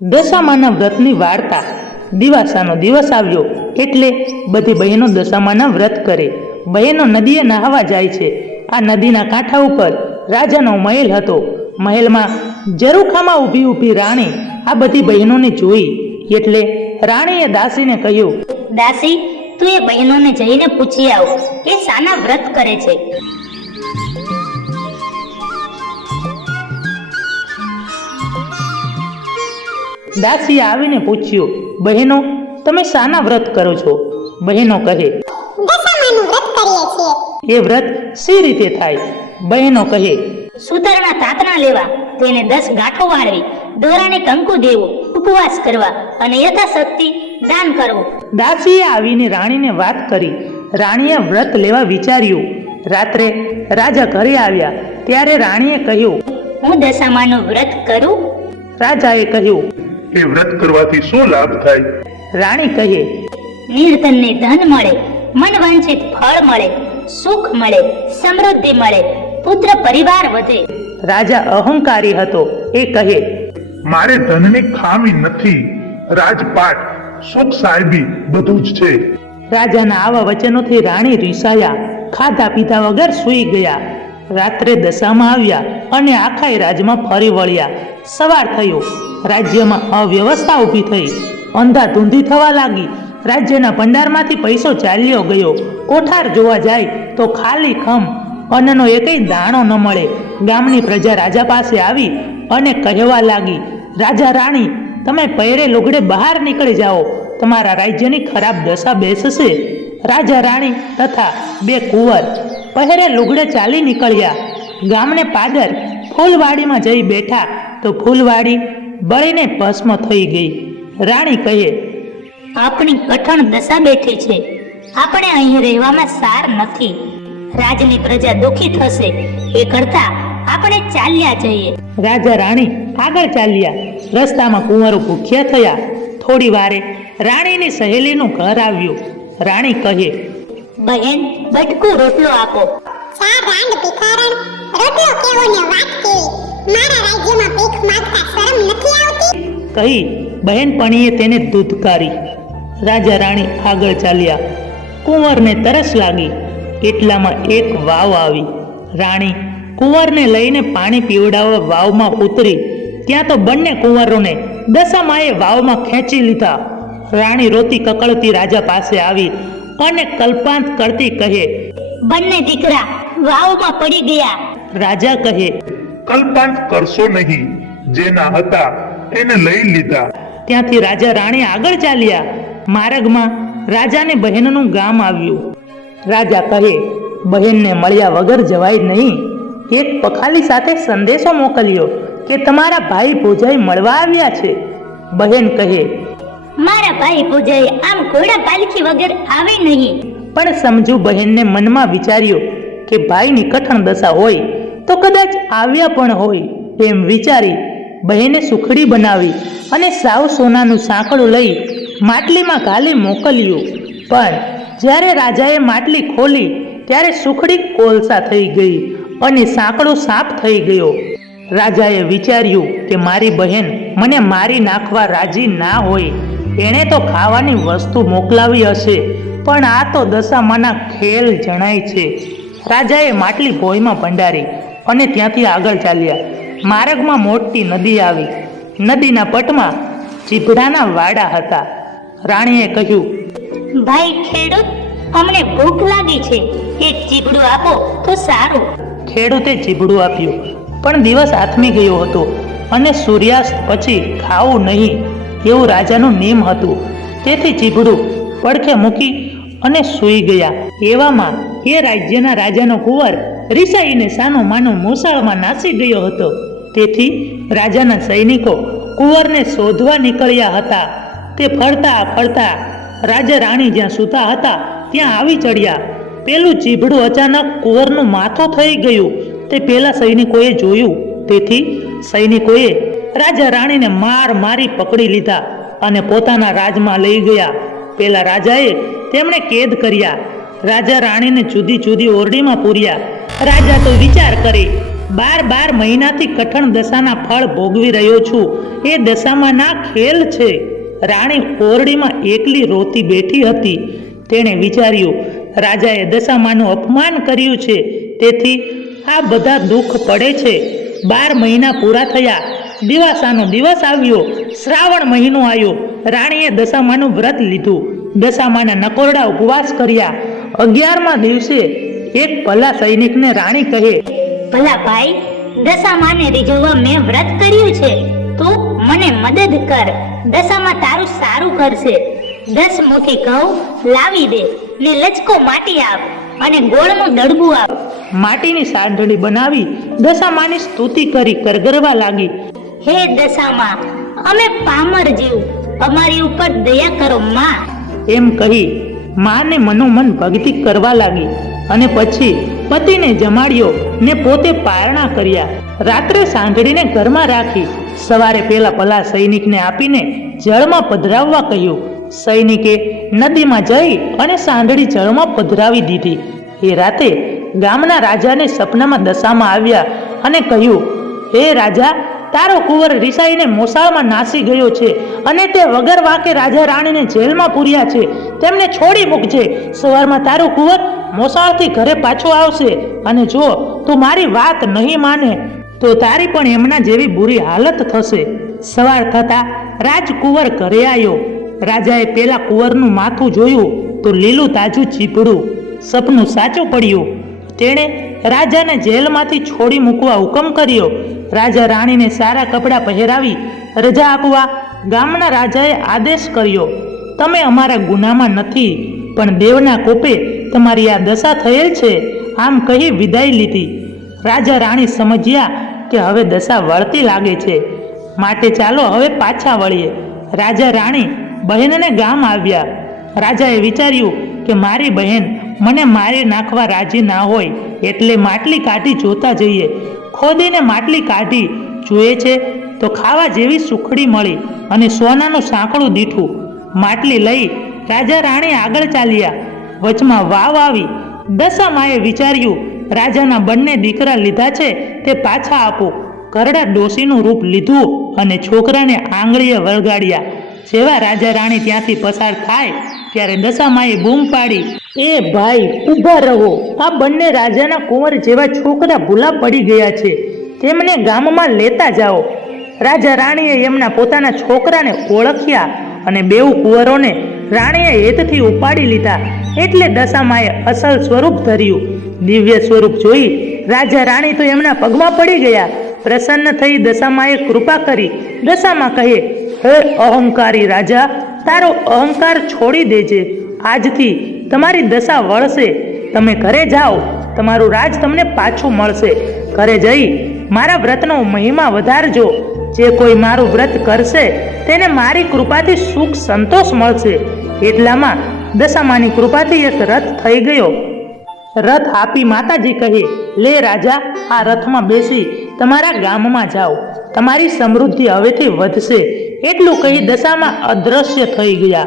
દશામાના વ્રતની વાર્તા. દિવાસાનો દિવસ આવ્યો એટલે બધી બહેનો દશામાના વ્રત કરે. બહેનો નદીએ નહાવા જાય છે. આ નદીના કાંઠા ઉપર રાજાનો મહેલ હતો. મહેલમાં જરૂખામાં ઊભી ઊભી રાણી આ બધી બહેનોને જોઈ. એટલે રાણીએ દાસીને કહ્યું, દાસી, તું એ બહેનોને જઈને પૂછી આવ કે શાના વ્રત કરે છે? દાસીએ આવીને પૂછ્યું બહેનો તમે શાના વ્રત કરો છો? બહેનો કહે દશામાનું વ્રત કરીએ એ વ્રત સી રીતે થાય? બહેનો કહે સુતરના તાતણા લેવા તેને દસ ગાંઠો વાળવી દોરાને કંકુ દેવો ઉપવાસ કરવા અને યથાશક્તિ દાન કરવું. દાસીએ આવીને રાણીને વાત કરી. રાણીએ વ્રત લેવા વિચાર્યું. રાત્રે રાજા ઘરે આવ્યા. ત્યારે રાણીએ કહ્યું હું દશામાનું વ્રત કરું? રાજાએ કહ્યું એ વ્રત કરવાથી શું લાભ થાય? રાણી કહે નિર્ધનને ધન મળે મનવાંછિત ફળ મળે સુખ મળે સમૃદ્ધિ મળે પુત્ર પરિવાર વધે. રાજા અહંકારી હતો એ કહે મારે ધનની ખામી નથી રાજપાટ સુખ સાહેબી બધું જ છે. રાજાના આવા વચનોથી રાણી રિસાયા ખાધા પીધા વગર સૂઈ ગયા. રાત્રે દશામાં આવ્યા અને આખાય રાજમાં ફરી વળ્યા. સવાર થયો. રાજ્યમાં અવ્યવસ્થા ઊભી થઈ. અંધાધૂંધી થવા લાગી. રાજ્યના ભંડારમાંથી પૈસો ચાલ્યો ગયો. કોઠાર જોવા જાય તો ખાલી ખમ. અન્નનો એકેય દાણો ન મળે. ગામની પ્રજા રાજા પાસે આવી અને કહેવા લાગી, રાજા રાણી, તમે પહેરે લુગડે બહાર નીકળી જાઓ. તમારા રાજ્યની ખરાબ દશા બેસશે. રાજા રાણી તથા બે કુંવર પહેરે લુગડે ચાલી નીકળ્યા. ગામને પાદર ફૂલવાડીમાં જઈ બેઠા તો ફૂલવાડી બળીને ભસ્મ થઈ ગઈ. રાણી કહે આપણી કઠણ દશા બેઠી છે. આપણે અહીં રહેવામાં સાર નથી. રાજની પ્રજા દુખી થશે. એ કરતા આપણે ચાલ્યા જઈએ. રાજા રાણી આગળ ચાલ્યા. રસ્તામાં કુંવરો ભૂખ્યા થયા. થોડી વારે રાણીની સહેલીનું ઘર આવ્યું. રાણી કહે બહેન બટકું રોટલો આપો. ચાર રાંડ ભિખારણ રોટલો કેવો ને વાત કેવી? મારા રાજ્યમાં ભીખ માંગતા શરમ નથી આવતી? કહી બહેનપણીએ તેને દૂધકારી રાજા રાણી આગળ ચાલ્યા. કુંવરને તરસ લાગી. એટલામાં એક વાવ આવી. રાણી કુંવરને લઈને પાણી પીવડાવવા વાવમાં ઉતરી. ત્યાં તો બંને કુંવરોને દશામાએ વાવમાં ખેંચી લીધા. રાણી રોતી કકળતી રાજા પાસે આવી અને કલ્પાંત કરતી કહે બંને દીકરા વાવમાં પડી ગયા. રાજા કહે કલ્પાંત કરશો નહીં. જેના હતા એને લઈ લીધા. ત્યાંથી રાજા રાણી આગળ ચાલ્યા. માર્ગમાં રાજાને બહેનનું ગામ આવ્યું. રાજા કહે બહેનને મળ્યા વગર જવાય નહીં. એક પખાલી સાથે સંદેશો મોકલ્યો કે તમારા ભાઈ ભોજાઈ મળવા આવ્યા છે. બહેન કહે મારા ભાઈ પૂજાએ આમ ઘોડા પાલખી વગર આવે નહીં. પણ સમજુ બહેનને મનમાં વિચાર્યું કે ભાઈની કઠણ દશા હોય તો કદાચ આવ્યા પણ હોય એમ વિચારી બહેને સુખડી બનાવી અને સાવ સોનાનું સાંકળું લઈ માટલીમાં ગાલી મોકલ્યું. પણ જ્યારે રાજાએ માટલી ખોલી, ત્યારે સુખડી કોલસા થઈ ગઈ અને સાંકળો સાફ થઈ ગયો. રાજાએ વિચાર્યું કે મારી બહેન મને મારી નાખવા રાજી ના હોય. એણે તો ખાવાની વસ્તુ મોકલાવી હશે, પણ આ તો દશામાના ખેલ જણાય છે. રાજાએ માટલી ભોયમાં ભંડારી અને ત્યાંથી આગળ ચાલ્યા. માર્ગમાં મોટી નદી આવી. નદીના પટમાં ચીભડાના વાડા હતા. રાણીએ કહ્યું ભાઈ ખેડૂત અમને ભૂખ લાગી છે. એક ચીબડું આપો તો સારું. ખેડૂતે ચીભડું આપ્યું પણ દિવસ આથમી ગયો હતો અને સૂર્યાસ્ત પછી ખાવું નહીં એવું રાજાનું નિયમ હતું. તેથી ચીભડું પડખે મૂકી અને સૂઈ ગયા. એવામાં એ રાજ્યના રાજાનો કુંવર રિસાઈને સાનો માનો મોસાળમાં નાસી ગયો હતો. તેથી રાજાના સૈનિકો કુંવરને શોધવા નીકળ્યા હતા. તે ફરતા ફરતા રાજા રાણી જ્યાં સૂતા હતા, ત્યાં આવી ચડ્યા. પેલું ચીભડું અચાનક કુંવરનું માથું થઈ ગયું. તે પેલા સૈનિકોએ જોયું. તેથી સૈનિકોએ રાજા રાણીને માર મારી પકડી લીધા અને પોતાના રાજમાં લઈ ગયા. પેલા રાજાએ તેમણે કેદ કર્યા. રાજા રાણીને જુદી જુદી ઓરડીમાં પૂર્યા. રાજા તો વિચાર કરે, બાર બાર મહિનાથી કઠણ દશાના ફળ ભોગવી રહ્યો છું. એ દશામાં ના ખેલ છે. રાણી ઓરડીમાં એકલી રોતી બેઠી હતી. તેણે વિચાર્યું, રાજાએ દશામાનું અપમાન કર્યું છે. તેથી આ બધા દુઃખ પડે છે. બાર મહિના પૂરા થયા. દિવાસાનો દિવસ આવ્યો. શ્રાવણ મહિનો આવ્યો. રાણીએ દશામાનું વ્રત લીધું. દશામાના નકોરડા ઉપવાસ કર્યા. અગિયારમા દિવસે એક ભલા સૈનિકને રાણી કહે ભલા ભાઈ દશામાને રીઝવવા મેં વ્રત કર્યું છે. તું મને મદદ કર. દશામાં તારું સારું કરશે દસ મુઠ્ઠી ઘઉં લાવી દે ને લચકો માટી આપ અને ગોળનું દડબું આપ. માટીની સાંઢળી બનાવી દશામાની સ્તુતિ કરી કરગરવા લાગી. હે દશામાં અમે પામર જીવ અમારી ઉપર દયા કરો માં. એમ કહી માને મનોમન ભક્તિ કરવા લાગી. અને પછી પતિને જમાડ્યો ને પોતે પારણા કર્યા. રાત્રે સાંઘડીને ઘરમાં રાખી સવારે પેલા પલા સૈનિકને આપીને જળમાં પધરાવવા કહ્યું. સૈનિકે નદીમાં જઈ અને સાંઘડી જળમાં પધરાવી દીધી. એ રાતે ગામના રાજાને સપનામાં દશામાં આવ્યા અને કહ્યું, હે રાજા તારો કુંવર રિસાઈને મોસાળમાં નાસી ગયો છે અને તે વગર વાકે રાજા રાણીને જેલમાં પૂર્યા છે. તેમને છોડી મૂકજે. સવારમાં તારું કુંવર મોસાળથી ઘરે પાછો આવશે અને જો તું મારી વાત નહીં માને, તો તારી પણ એમના જેવી બુરી હાલત થશે. સવાર થતા રાજકુંવર ઘરે આવ્યો. રાજાએ પેલા કુંવરનું માથું જોયું તો લીલું તાજું ચીપડું, સપનું સાચું પડ્યું. તેણે રાજાને જેલમાંથી છોડી મૂકવા હુકમ કર્યો. રાજા રાણીને સારા કપડાં પહેરાવી રજા આપવા ગામના રાજાએ આદેશ કર્યો, તમે અમારા ગુનામાં નથી, પણ દેવના કોપે તમારી આ દશા થયેલ છે, આમ કહી વિદાય લીધી. રાજા રાણી સમજ્યા કે હવે દશા વળતી લાગે છે. માટે ચાલો હવે પાછા વળીએ. રાજા રાણી બહેનને ગામ આવ્યા. રાજાએ વિચાર્યું કે મારી બહેન મને મારી નાખવા રાજી ના હોય એટલે માટલી કાઢી જોતા જઈએ. ખોદીને માટલી કાઢી જુએ છે તો ખાવા જેવી સુખડી મળી અને સોનાનું સાંકળું દીઠું. માટલી લઈ રાજા રાણી આગળ ચાલ્યા. વચમાં વાવ આવી. દશામાએ વિચાર્યું, રાજાના બંને દીકરા લીધા છે તે પાછા આપો. કરડા ડોસીનું રૂપ લીધું અને છોકરાને આંગળીએ વળગાડ્યા. જેવા રાજા રાણી ત્યાંથી પસાર થાય, ત્યારે દશામાએ બૂમ પાડી એ ભાઈ, ઊભા રહો. આ બંને રાજાના કુંવર જેવા છોકરા ભૂલા પડી ગયા છે. તેમને ગામમાં લેતા જાઓ. રાજા રાણીએ એમના પોતાના છોકરાને ઓળખ્યા અને બેઉ કુંવરોને રાણીએ હેતથી ઉપાડી લીધા. એટલે દશામાએ અસલ સ્વરૂપ ધર્યું. દિવ્ય સ્વરૂપ જોઈ રાજા રાણી તો એમના પગમાં પડી ગયા. પ્રસન્ન થઈ દશામાએ કૃપા કરી. દશામાં કહે, હે અહંકારી રાજા, તારો અહંકાર છોડી દેજે. આજથી તમારી દશા વળશે. તમે ઘરે જાઓ. તમારું રાજ તમને પાછું મળશે. ઘરે જઈ મારા વ્રતનો મહિમા વધારજો. જે કોઈ મારું વ્રત કરશે, તેને મારી કૃપાથી સુખ સંતોષ મળશે. એટલામાં દશામાની કૃપાથી એક રથ થઈ ગયો. રથ આપી માતાજી કહે, લે રાજા, આ રથમાં બેસી તમારા ગામમાં જાઓ. તમારી સમૃદ્ધિ હવેથી વધશે. એટલું કહી દશામાં અદ્રશ્ય થઈ ગયા.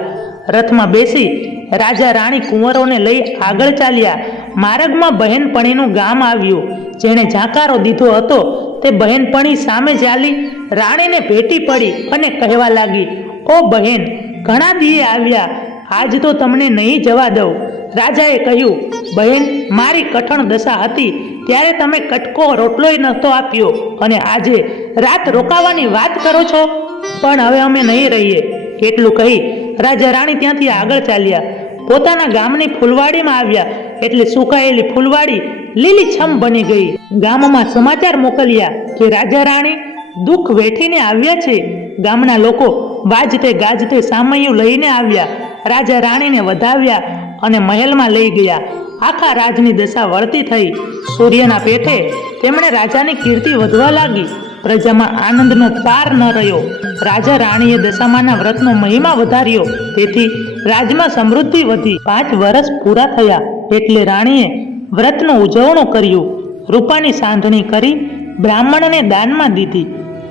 રથમાં બેસી રાજા રાણી કુંવરોને લઈ આગળ ચાલ્યા. માર્ગમાં બહેનપણીનું ગામ આવ્યું. જેણે ઝાંકારો દીધો હતો. તે બહેનપણી સામે ચાલી રાણીને ભેટી પડી અને કહેવા લાગી, ઓ બહેન, ઘણા દીએ આવ્યા. આજ તો તમને નહીં જવા દઉં. રાજાએ કહ્યું, બહેન, મારી કઠણ દશા હતી. ત્યારે તમે કટકો રોટલોય નહોતો આપ્યો. અને આજે રાત રોકાવાની વાત કરો છો? પણ હવે અમે નહીં રહીએ. એટલું કહી રાજા રાણી ત્યાંથી આગળ ચાલ્યા. પોતાના ગામની ફૂલવાડીમાં આવ્યા એટલે સુકાયેલી ફૂલવાડી લીલીછમ બની ગઈ. ગામમાં સમાચાર મોકલ્યા કે રાજા રાણી દુઃખ વેઠીને આવ્યા છે. ગામના લોકો વાજતે ગાજતે સામૈયું લઈને આવ્યા. રાજા રાણીને વધાવ્યા અને મહેલમાં લઈ ગયા. આખા રાજની દશા વળતી થઈ. સૂર્યના પેઠે તેમણે રાજાની કીર્તિ વધવા લાગી. પ્રજામાં આનંદનો પાર ન રહ્યો. રાજા રાણીએ દશામાના વ્રતનો મહિમા વધાર્યો. તેથી રાજમાં સમૃદ્ધિ વધી. પાંચ વર્ષ પૂરા થયા. એટલે રાણીએ વ્રતનું ઉજવણું કર્યું. રૂપાની સાંધણી કરી બ્રાહ્મણને દાનમાં દીધી.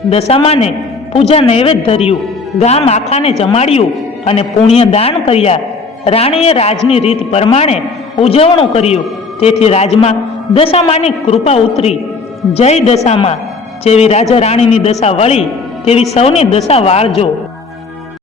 દશામાને પૂજા નૈવેદ્ય ધર્યું. ગામ આખાને જમાડ્યું અને પુણ્ય દાન કર્યા. રાણીએ રાજની રીત પ્રમાણે ઉજવણું કર્યું. તેથી રાજમાં દશામાની કૃપા ઉતરી. જય દશામાં. જેવી રાજા રાણીની દશા વળી તેવી સૌની દશા વાળજો.